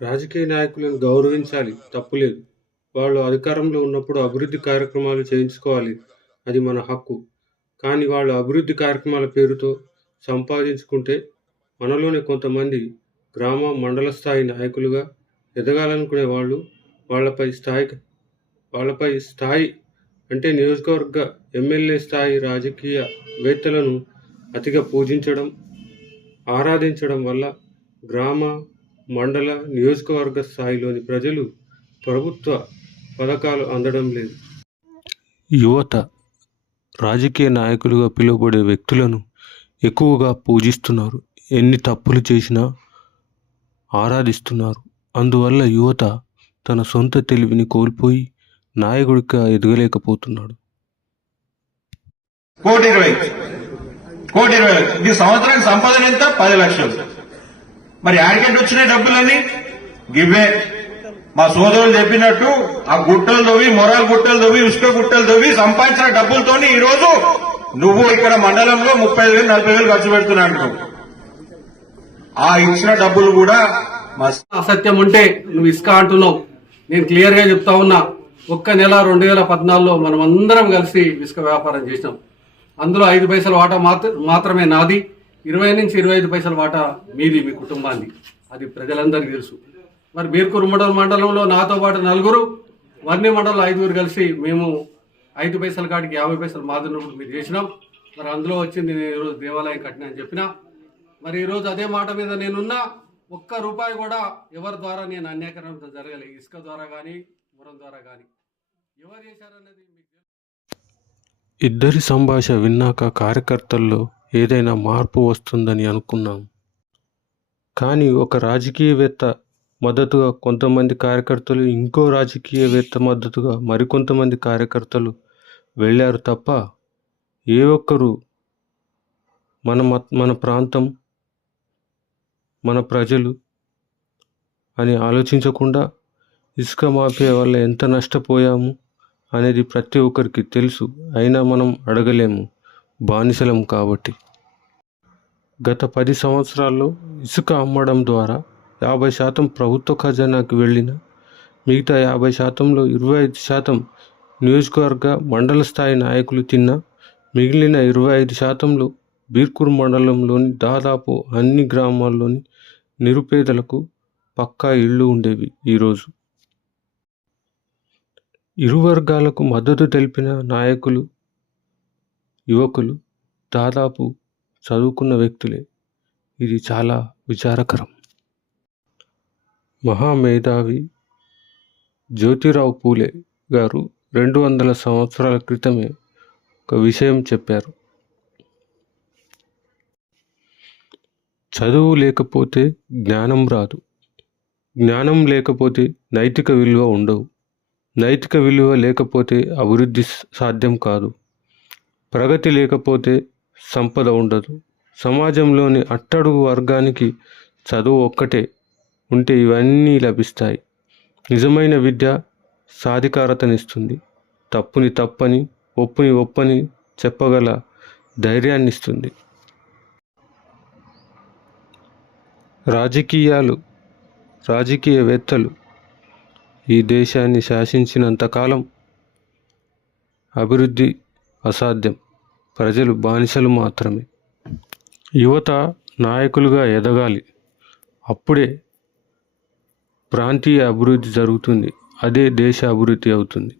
రాజకీయ నాయకులను గౌరవించాలి. తప్పులేదు వాళ్ళు అధికారంలో ఉన్నప్పుడు అభివృద్ధి కార్యక్రమాలు చేయించుకోవాలి. అది మన హక్కు. కానీ వాళ్ళు అభివృద్ధి కార్యక్రమాల పేరుతో సంపాదించుకుంటే మనలోనే కొంతమంది గ్రామ మండల స్థాయి నాయకులుగా ఎదగాలనుకునే వాళ్ళు వాళ్ళపై స్థాయి వాళ్ళపై స్థాయి అంటే నియోజకవర్గ ఎమ్మెల్యే స్థాయి రాజకీయ వేత్తలను అతిగా పూజించడం ఆరాధించడం వల్ల గ్రామ మండల నియోజకవర్గ స్థాయిలోని ప్రజలు ప్రభుత్వ పథకాలు అందడం లేదు. యువత రాజకీయ నాయకులుగా పిలువబడే వ్యక్తులను ఎక్కువగా పూజిస్తున్నారు. ఎన్ని తప్పులు చేసినా ఆరాధిస్తున్నారు. అందువల్ల యువత తన సొంత తెలివిని కోల్పోయి నాయకుడిగా ఎదగలేకపోతున్నాడు. కోటి ఇరవై కోటి ఇరవై ఈ సంవత్సరానికి సంపాదన ఎంత? పది లక్షలు. మరి యాడికెట్ వచ్చినాయి డబ్బులన్నీ? గివ్వే. మా సోదరులు చెప్పినట్టు ఆ గుట్టలు తవ్వి మొరాలు గుట్టలు తవ్వి ఇసుక గుట్టలు తవ్వి సంపాదించిన డబ్బులతో ఈ రోజు నువ్వు ఇక్కడ మండలంలో ముప్పై వేలు నలభై వేలు ఖర్చు పెడుతున్నాడు ఆ ఇచ్చిన డబ్బులు కూడా అసత్యం ఉంటే నువ్వు ఇసుక అంటున్నావు. నేను క్లియర్గా చెప్తా ఉన్నా. ఒక్క నెల రెండు వేల పద్నాలుగులో మనం అందరం కలిసి ఇసుక వ్యాపారం చేసినాం. అందులో ఐదు పైసల వాటా మాత్రమే నాది. ఇరవై నుంచి ఇరవై ఐదు పైసల వాటా మీది మీ కుటుంబాన్ని అది ప్రజలందరికీ తెలుసు. మరి బీర్కూరు మండల మండలంలో నాతో పాటు నలుగురు వర్ణి మండలం ఐదుగురు కలిసి మేము ఐదు పైసల కాడికి యాభై పైసలు మాదిరినప్పుడు మీరు చేసినాం. మరి అందులో వచ్చింది నేను ఈరోజు దేవాలయం కట్టినా అని చెప్పిన. మరి ఈరోజు అదే మాట మీద నేనున్నా ఒక్క రూపాయి కూడా ఎవరి ద్వారా నేను అన్యాకరణ జరగలేదు ఇసుక ద్వారా కానీ మురం ద్వారా కానీ ఎవరు చేశారన్నది ఇద్దరి సంభాషణ విన్నాక కార్యకర్తల్లో ఏదైనా మార్పు వస్తుందని అనుకున్నాం. కానీ ఒక రాజకీయవేత్త మద్దతుగా కొంతమంది కార్యకర్తలు ఇంకో రాజకీయవేత్త మద్దతుగా మరికొంతమంది కార్యకర్తలు వెళ్ళారు తప్ప ఏ ఒక్కరు మన మత్ మన ప్రాంతం మన ప్రజలు అని ఆలోచించకుండా ఇసుక మాఫియా వల్ల ఎంత నష్టపోయాము అనేది ప్రతి ఒక్కరికి తెలుసు. అయినా మనం అడగలేము. బానిసలం కాబట్టి. గత పది సంవత్సరాల్లో ఇసుక అమ్మడం ద్వారా యాభై శాతం ప్రభుత్వ ఖజానాకి వెళ్ళిన మిగతా యాభై శాతంలో ఇరవై ఐదు శాతం నియోజకవర్గ మండల స్థాయి నాయకులు తిన్న మిగిలిన ఇరవై ఐదు శాతంలో బీర్కూర్ మండలంలోని దాదాపు అన్ని గ్రామాల్లోని నిరుపేదలకు పక్కా ఇళ్ళు ఉండేవి ఈరోజు ఇరు వర్గాలకు మద్దతు తెలిపిన నాయకులు యువకులు దాదాపు చదువుకున్న వ్యక్తులే. ఇది చాలా విచారకరం. మహామేధావి జ్యోతిరావు పూలే గారు రెండు వందల సంవత్సరాల క్రితమే ఒక విషయం చెప్పారు. చదువు లేకపోతే జ్ఞానం రాదు. జ్ఞానం లేకపోతే నైతిక విలువ ఉండవు. నైతిక విలువ లేకపోతే అభివృద్ధి సాధ్యం కాదు. ప్రగతి లేకపోతే సంపద ఉండదు. సమాజంలోని అట్టడుగు వర్గానికి చదువు ఒక్కటే ఉంటే ఇవన్నీ లభిస్తాయి. నిజమైన విద్య సాధికారతనిస్తుంది. తప్పుని తప్పని ఒప్పుని ఒప్పని చెప్పగల ధైర్యాన్ని ఇస్తుంది రాజకీయాలు రాజకీయవేత్తలు ఈ దేశాన్ని శాసించినంతకాలం అభివృద్ధి అసాధ్యం. ప్రజలు బానిసలు మాత్రమే. యువత నాయకులుగా ఎదగాలి. అప్పుడే ప్రాంతీయ అభివృద్ధి జరుగుతుంది. అదే దేశ అభివృద్ధి అవుతుంది.